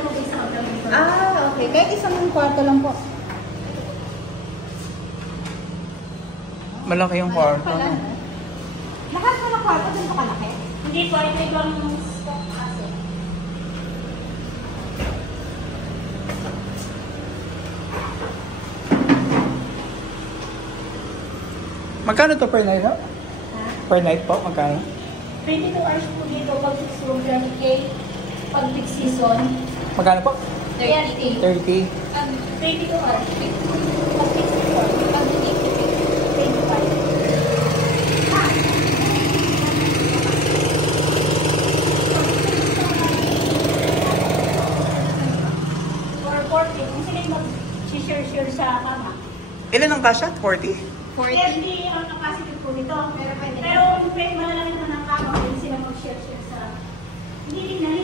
dalawa isa ang dalawa. Ah, okay. Kahit isang kwarto lang po. Malaki yung kwarto. Lahat na ng kwarto din po kalaki? Hindi po, ito ibang stock kasi. Magkano to per night, no? Ha? Per night po, magkano? 22 hours po dito pag fixed room 30K. Pag fixed season, Magkano po? 30K. 30. Pag 22 hours, pag fixed season, pag 25. Or 40, kung sila yung mag-share sa kama. Ilan ang kasya? 40? 30 ang capacity po nito. Pero kung malalaki na ng kama, pwede sila mag-share sa... Hindi din na